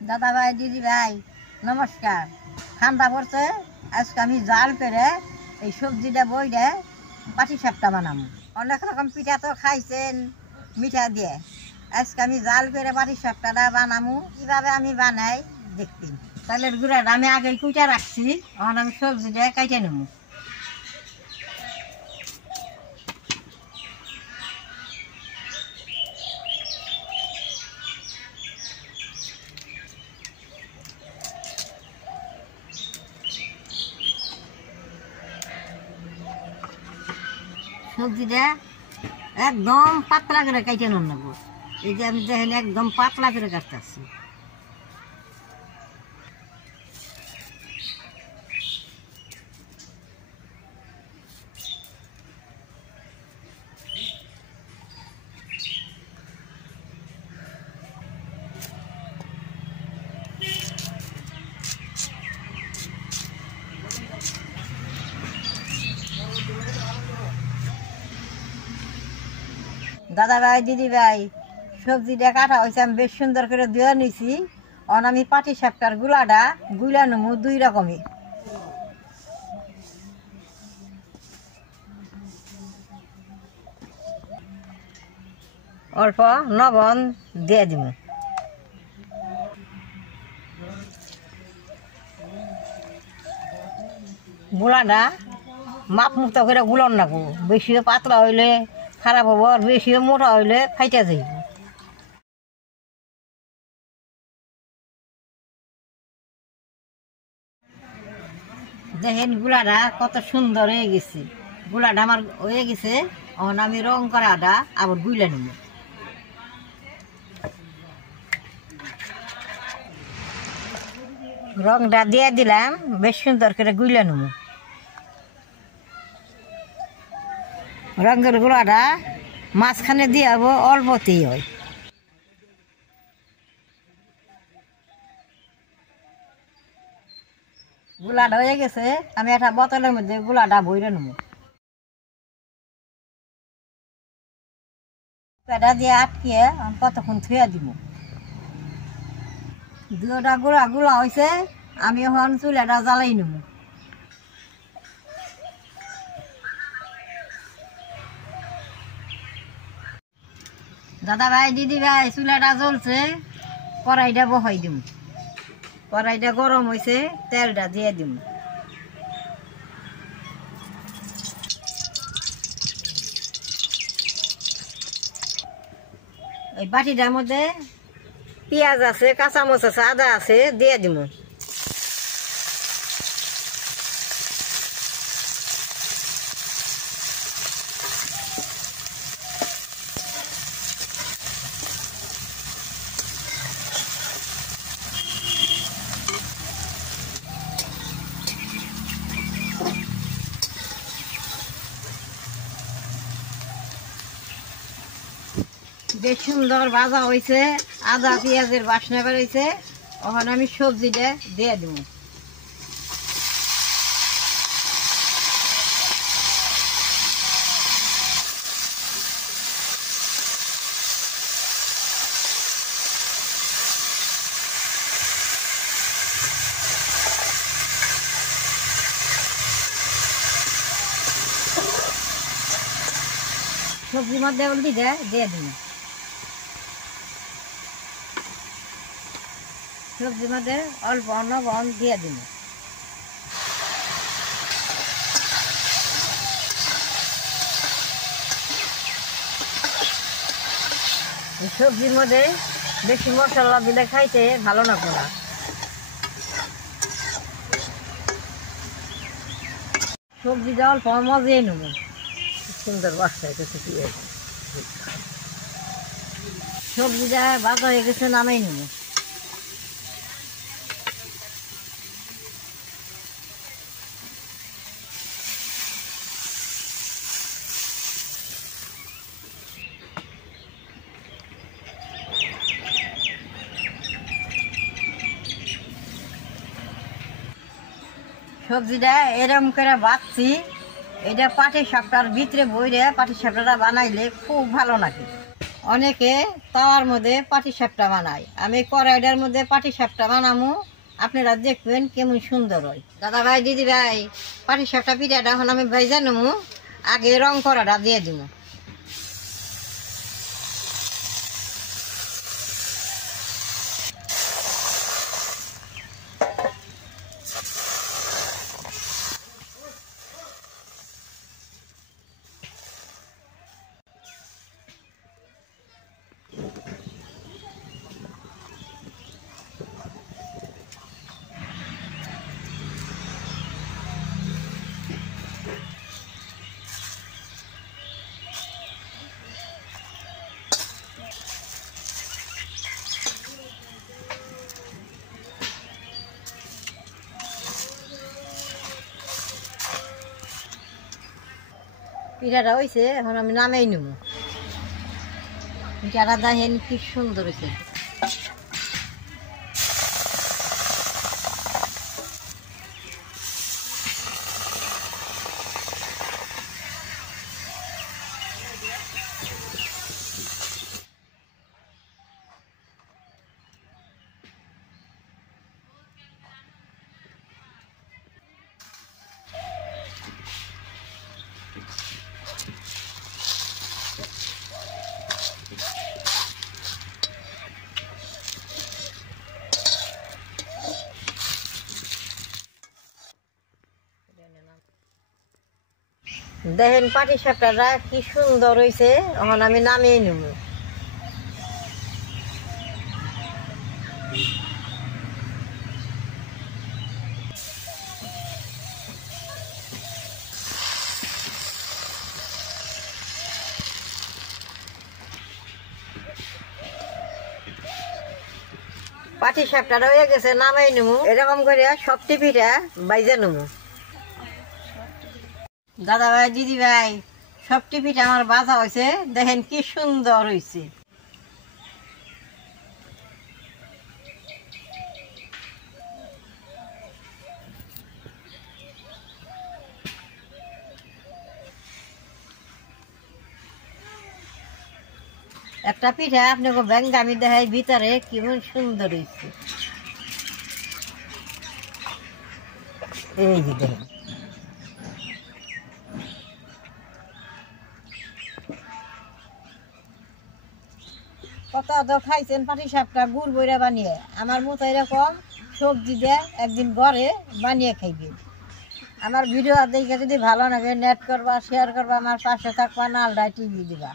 দাদা ভাই দিদি ভাই নমস্কার। ঠান্ডা পড়ছে, আজকে আমি জাল করে এই সবজিটা বইলে পাটি সাপটা বানাবো। অনেক রকম পিঠা তো খাইছেন মিঠা দিয়ে, আজকে আমি জাল করে পাটি সাপটাটা বানাবো। কীভাবে আমি বানাই দেখতেন। চালের গুঁড়াটা আমি আগে কুচা রাখছি, এখন আমি সবজিটা কাটে নেবো। সবজিটা একদম পাতলা করে কাটে নেব। এই যে আমি দেখেন একদম পাতলা করে কাটতেছি। দাদা ভাই দিদি ভাই সবজিটা কাটা হয়েছে, আমি বেশ সুন্দর করে ধুয়ে নিছি। এখন আমি পাটি সাপটার গুলাটা গুলা নেবো দুই রকমের। অল্প লবণ দিয়ে দিব। গুলাটা মাপ মতো করে গুলন রাখবো, বেশি পাতলা হইলে খারাপ হবো, আর বেশি মোটা হইলে ফাইটা যাইব। দেখেন গুলাটা কত সুন্দর হয়ে গেছে। গুলাটা আমার হয়ে গেছে, এখন আমি রং করাটা আবার গুইলে নেব। রংটা দিয়ে দিলাম, বেশ সুন্দর করে গুইলে নেব। রঙের গুঁড়াটা মাঝখানে দিয়ে হবো, অল্পতেই হয়। গুলাটা হয়ে গেছে, আমি একটা বোতলের মধ্যে গুলাটা ভরে নেব। পেটা দিয়ে আটকিয়ে কতক্ষণ থুয়ে দিব। দুটা গুঁড়া গুঁড়া হয়েছে, আমি এখন চুলাটা জ্বালাই নেব। দাদা ভাই দিদি ভাই চুলাটা জ্বলছে, কড়াইটা বহাই দিম। কড়াইটা গরম হয়েছে, তেলটা দিয়ে দিম। এই বাটিটার মধ্যে পেঁয়াজ আছে, কাঁচামরিচ আছে, আদা আছে, দিয়ে দিব। বেশ সুন্দর ভাজা হয়েছে, আদা পেঁয়াজের বাসনা বেরোইছে। ওখানে আমি সবজিটা দিয়ে দেব। সবজির মধ্যে দিয়ে দিন। সবজির মধ্যে অল্প লবণ দিয়ে দিন। সবজির মধ্যে বেশি মশলা দিলে খাইতে ভালো না পোড়া। সবজিটা অল্প মজিয়ে নেব। সুন্দর বাসা সবজিটা ভাজা হয়ে গেছে, নামাই নেব। সবজিটা এরকম করে বাঁচছি, এটা পাটি সাপটার ভিতরে বইরে পাটি সাপটাটা বানাইলে খুব ভালো লাগে। অনেকে তাওয়ার মধ্যে পাটিসাপটা বানায়, আমি কড়াইটার মধ্যে পাটিসাপটা বানামু, আপনারা দেখবেন কেমন সুন্দর হয়। দাদা ভাই দিদি ভাই, পাটিসাপটা পিঠাটা এখন আমি ভাইজা নেবো, আগে রং করাটা দিয়ে দিব। পিঠাটা হয়েছে, এখন আমি নামেই নেব। পিঠাটা দেখেন কি সুন্দর হয়েছে। দেখেন পাটিসাপটাটা কি সুন্দর হয়েছে, এখন আমি নামিয়ে নেব। পাটিসাপটাটা হয়ে গেছে, নামিয়ে নেব। এরকম করে সবটি পিঠা বাইজে নেব। দাদা ভাই দিদি ভাই, সবটি পিঠা আমার বাজা হয়েছে, দেখেন কি সুন্দর হয়েছে। একটা পিঠা আপনাকে ব্যাঙ্গামি দেখাই ভিতরে কেমন সুন্দর হয়েছে। এই যে দেখেন, কত তো খাইছেন পাটিসাপটা গুড় বইরা বানিয়ে, আমার মতো এরকম সবজি দিয়ে একদিন ঘরে বানিয়ে খাইবেন। আমার ভিডিও দেখে যদি ভালো লাগে নেট করবা, শেয়ার করবা, আমার পাশে থাকবা, নালডা টিভি দিবা।